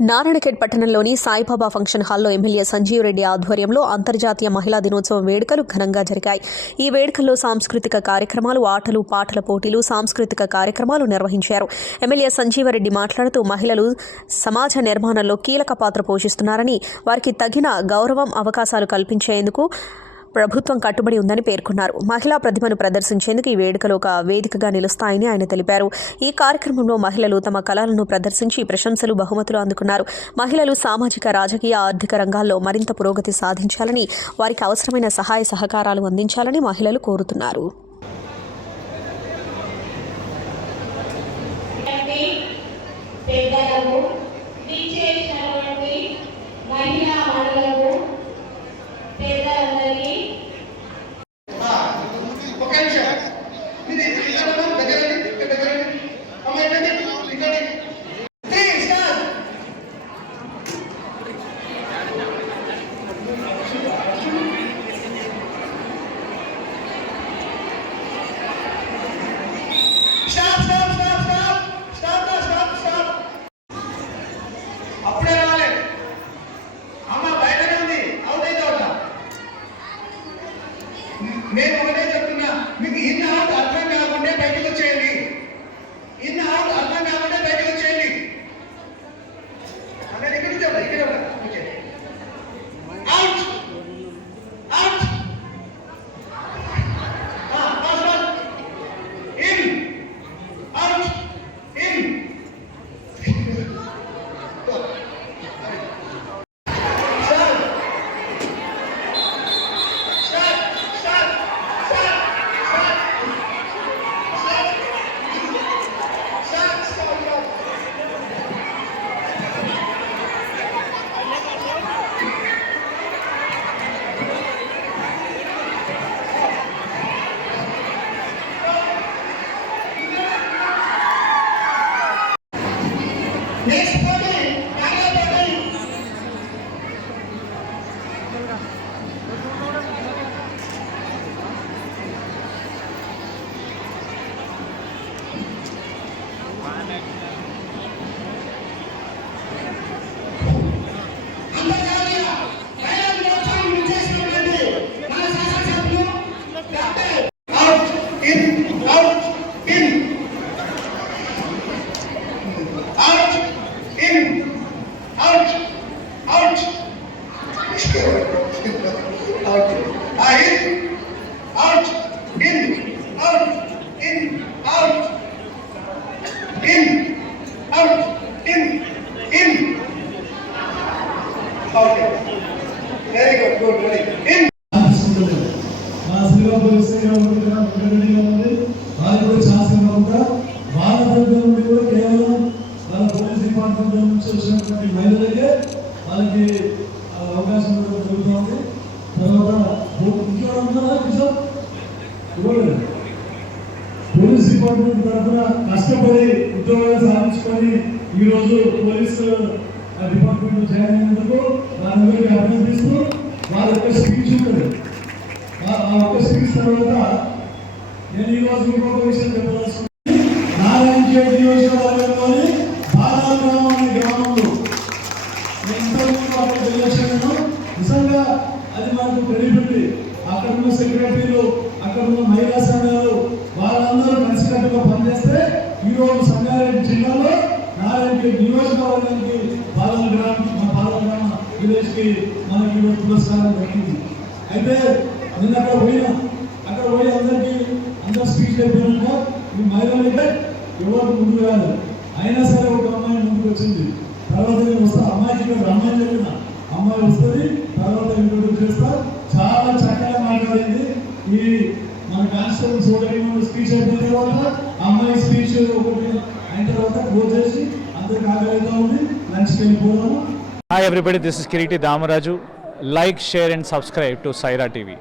నారాయణఖేడ్ పట్టణంలోని సాయిబాబా ఫంక్షన్ హాల్లో ఎమ్మెల్యే సంజీవ్ రెడ్డి ఆధ్వర్యంలో అంతర్జాతీయ మహిళా దినోత్సవం వేడుకలు ఘనంగా జరిగాయి. ఈ వేడుకల్లో సాంస్కృతిక కార్యక్రమాలు ఆటలు పాటల పోటీలు సాంస్కృతిక కార్యక్రమాలు నిర్వహించారు. ఎమ్మెల్యే సంజీవరెడ్డి మాట్లాడుతూ మహిళలు సమాజ నిర్మాణంలో కీలక పాత్ర పోషిస్తున్నారని వారికి తగిన గౌరవం అవకాశాలు కల్పించేందుకు ప్రభుత్వం కట్టుబడి ఉందని పేర్కొన్నారు. మహిళా ప్రతిభను ప్రదర్శించేందుకు ఈ వేడుకలు ఒక వేదికగా నిలుస్తాయని ఆయన తెలిపారు. ఈ కార్యక్రమంలో మహిళలు తమ కళలను ప్రదర్శించి ప్రశంసలు బహుమతులు అందుకున్నారు. మహిళలు సామాజిక రాజకీయ ఆర్థిక రంగాల్లో మరింత పురోగతి సాధించాలని వారికి అవసరమైన సహాయ సహకారాలు అందించాలని మహిళలు కోరుతున్నారు. మహిళా నేను ఒకటే చెప్తున్నా మీకు ఇన్ అవుట్ అర్థం Next In. Out. Out. out. Ah, in. Out. In. Out. In. Out. In. Out. In. In. Okay. Very good. Good. Very good. In. Police department తరఫున కష్టపడి ఉద్యోగాలు సాధించుకొని ఈరోజు రోజు పోలీసు డిపార్ట్మెంట్ జాయిన్ అయినందుకు వారందరికీ అభినందిస్తూ వారి యొక్క స్పీచ్ ఉంటుంది. ఆ- ఒక్క స్పీచ్ తర్వాత నేను ఈరోజు రోజు ఇంకొక విషయం చెప్పదలుచుకున్నాను చేతి నియోజకవర్గంలోని బాలాగ్రామం అనే గ్రామంలో నేను ఇంతకుముందు అక్కడ వెళ్ళొచ్చాను నిజంగా అది మనకు క్రెడిబిలిటీ అక్కడ ఉన్న సెక్రటరీలు అక్కడ ఉన్న మహిళా సంఘాలు వాళ్ళందరూ కలిసికట్టుగా పనిచేస్తే ఈరోజు సంగారెడ్డి జిల్లాలో నారాయణఖేడ్ నియోజకవర్గానికి పాలన గ్రామం మన బాలల గ్రామ విలేజ్కి మనకి ఈరోజు పురస్కారం దక్కింది. అయితే నిన్న అక్కడ పోయినా అక్కడ పోయి అందరికీ అందరు స్పీచ్ అయిపోయినాక ఈ మహిళలు అయితే ఎవరు ముందు కాదు అయినా సరే ఒక అమ్మాయి ముందుకు వచ్చింది. తర్వాత నేను వస్తా అమ్మాయికి ఇక్కడ రమ్మని చెప్పిన అమ్మాయి వస్తుంది తర్వాత ఇంట్రొడ్యూస్ చేస్తా. చాలా చక్కగా మాట్లాడింది. ఈ కానిస్టేబుల్ సోదరి స్పీచ్ అయిపోయిన తర్వాత అమ్మాయి స్పీచ్ ఒకటి అయిన తర్వాత క్లోజ్ చేసి అందరు కాగలుగుతా ఉంది లంచ్ వెళ్ళిపోదాము? Hi everybody this is Kiriti Damaraju like share and subscribe to Saira TV